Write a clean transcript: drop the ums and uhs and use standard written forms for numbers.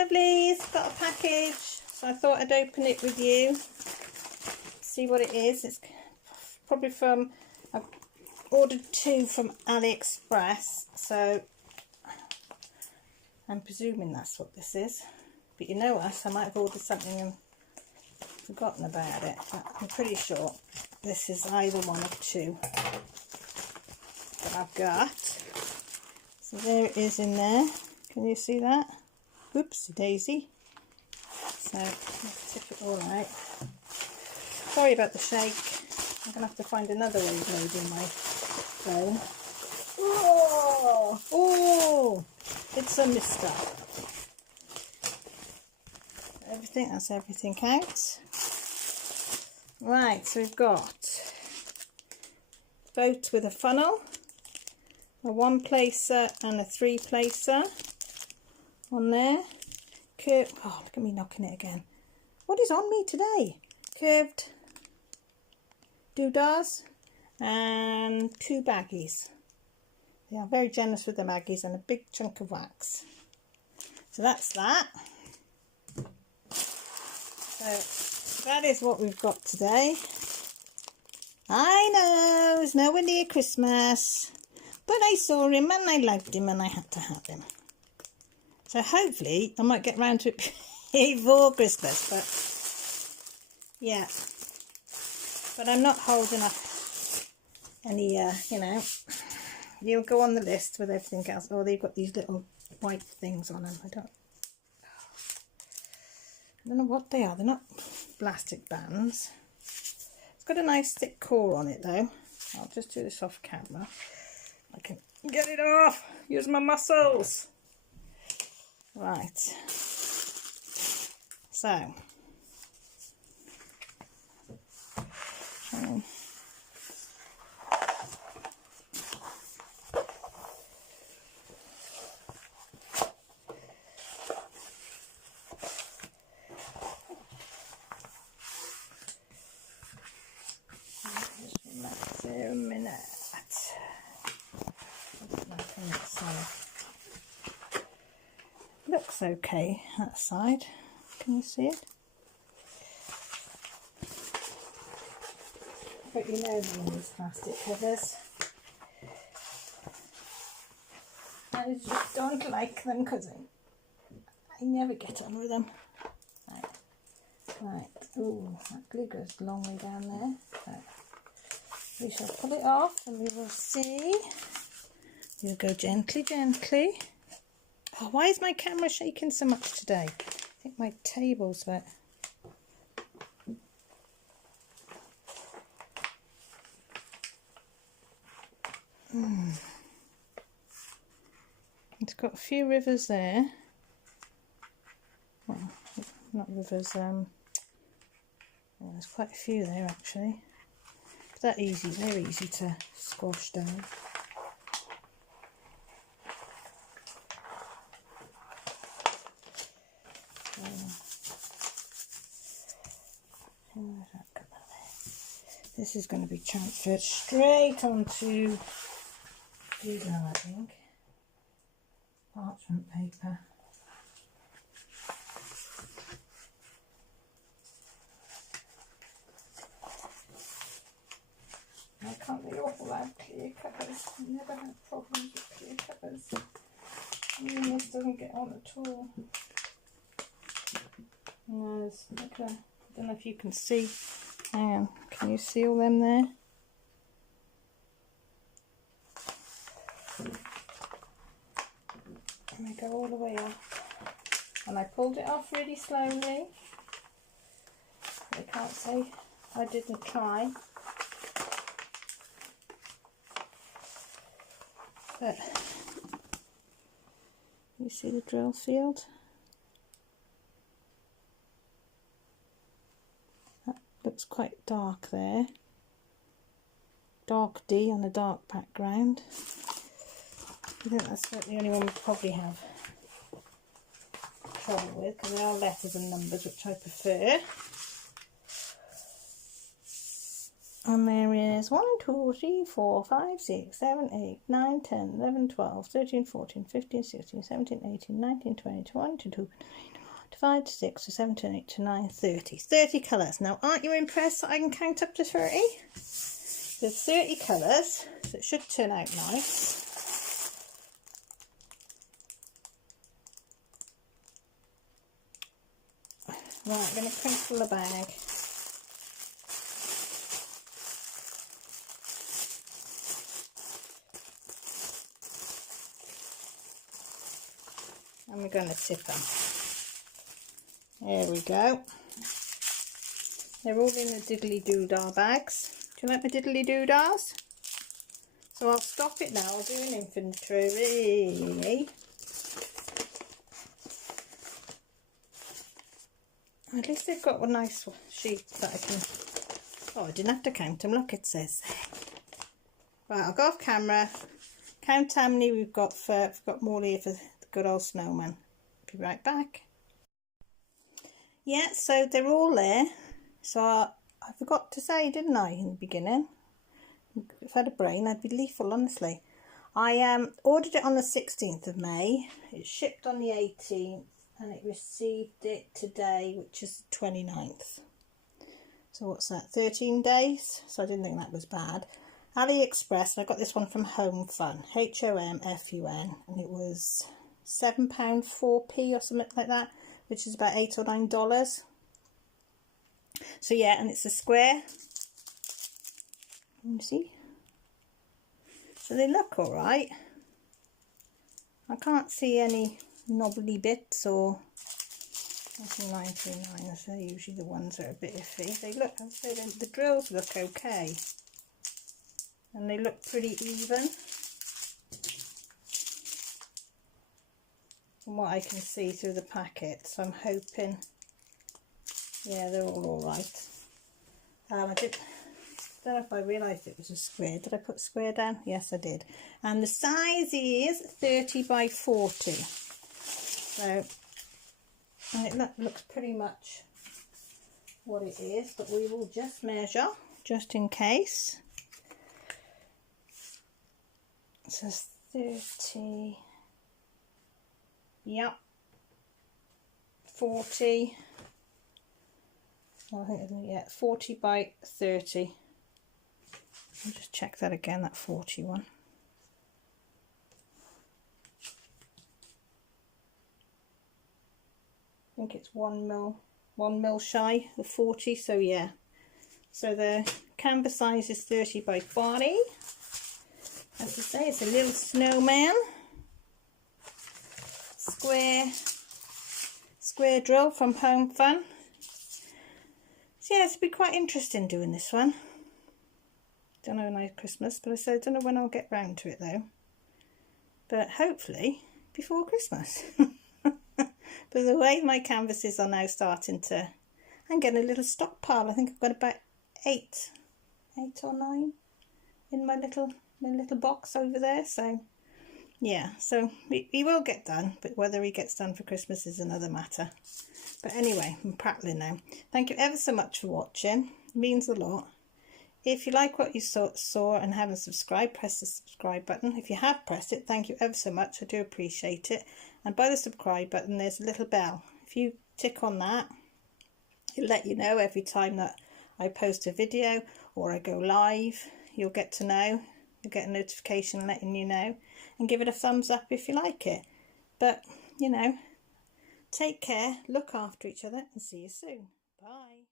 lovelies, got a package, so I thought I'd open it with you, see what it is. It's probably from, I've ordered 2 from AliExpress, so I'm presuming that's what this is. But you know us, I might have ordered something and forgotten about it, but I'm pretty sure this is either one of 2 that I've got. So there it is in there. Can you see that? Oopsie daisy. So let's tip it all out. Sorry about the shake. I'm going to have to find another way of loading my phone. Oh, oh, it's a mister. Everything, that's everything out. Right, so we've got boat with a funnel, a 1 placer and a 3 placer on there. Curved, oh look at me knocking it again. What is on me today? Curved doodahs and 2 baggies. They are very generous with the baggies and a big chunk of wax. So that's that. So that is what we've got today. I know it's nowhere near Christmas, but I saw him and I liked him and I had to have him. So hopefully I might get round to it before Christmas, but yeah. But I'm not holding up any, you know, you'll go on the list with everything else. Oh, they've got these little white things on them. I don't know what they are. They're not plastic bands. It's got a nice thick core on it though. I'll just do this off camera. I can get it off. Use my muscles. Right. So. Looks okay that side. Can you see it? But you know these plastic covers. I just don't like them because I never get on with them. Right. Right. Ooh, that glue goes a long way down there. Right. We shall pull it off and we will see. We'll go gently, gently. Oh, why is my camera shaking so much today? I think my table's wet. It's got a few rivers there. Well, not rivers, well, there's quite a few there actually. But that easy, very easy to squash down. This is going to be transferred straight onto now, I think, parchment paper. I can't be awful about clear covers. I've never had problems with clear covers. This doesn't get on at all. No, it's like a, I don't know if you can see. Hang on, can you see all them there? And they go all the way off. And I pulled it off really slowly. They can't say I didn't try. But you see the drill field? That looks quite dark there. Dark D on a dark background. I think that's the only one we probably have trouble with, because there are letters and numbers which I prefer. And there is 1, 2, 3, 4, 5, 6, 7, 8, 9, 10, 11, 12, 13, 14, 15, 16, 17, 18, 19, 20, 21, 22, 25, 26, 27, 28, 29, 30. 30 colours. Now, aren't you impressed that I can count up to 30? There's 30 colours, so it should turn out nice. Right, I'm going to crinkle the bag. And we're going to tip them. There we go. They're all in the diddly-doo-dah bags. Do you like my diddly-doo-dahs? So I'll stop it now. I'll do an inventory. At least they've got a nice sheet that I can... Oh, I didn't have to count them. Look, it says. Right, I'll go off camera. Count how many we've got more here for the good old snowman. Be right back. Yeah, so they're all there. So I forgot to say, didn't I, in the beginning? If I had a brain, I'd be lethal, honestly. I ordered it on the 16th of May. It shipped on the 18th. And it received it today, which is the 29th. So what's that, 13 days? So I didn't think that was bad. Aliexpress, and I got this one from HOMFUN, HOMFUN, and it was £7 4p or something like that, which is about $8 or $9. So yeah, and it's a square. Let me see. So they look alright. I can't see any knobbly bits or 1999, so they're usually the ones that are a bit iffy. They look, the drills look okay, and they look pretty even from what I can see through the packet. So I'm hoping, yeah, they're all right. I don't know if I realised it was a square. Did I put square down? Yes, I did. And the size is 30 by 40. So, and it looks pretty much what it is, but we will just measure, just in case. It says 30, yep, 40, I think, yeah, 40 by 30. I'll just check that again, that 41. I think it's 1 mil shy of 40, so yeah. So the canvas size is 30 by 40. As I say, it's a little snowman. Square drill from HOMFUN. So yeah, it'll be quite interesting doing this one. Don't know when Christmas, but I said I don't know when I'll get round to it though. But hopefully before Christmas. But the way my canvases are now starting to, I'm getting a little stockpile. I think I've got about 8 or 9 in my little box over there. So yeah, so he will get done, but whether he gets done for Christmas is another matter. But anyway, I'm prattling now. Thank you ever so much for watching. It means a lot. If you like what you saw and haven't subscribed, press the subscribe button. If you have pressed it, thank you ever so much. I do appreciate it. And by the subscribe button, there's a little bell. If you tick on that, it'll let you know every time that I post a video or I go live. You'll get to know. You'll get a notification letting you know. And give it a thumbs up if you like it. But, you know, take care, look after each other, and see you soon. Bye.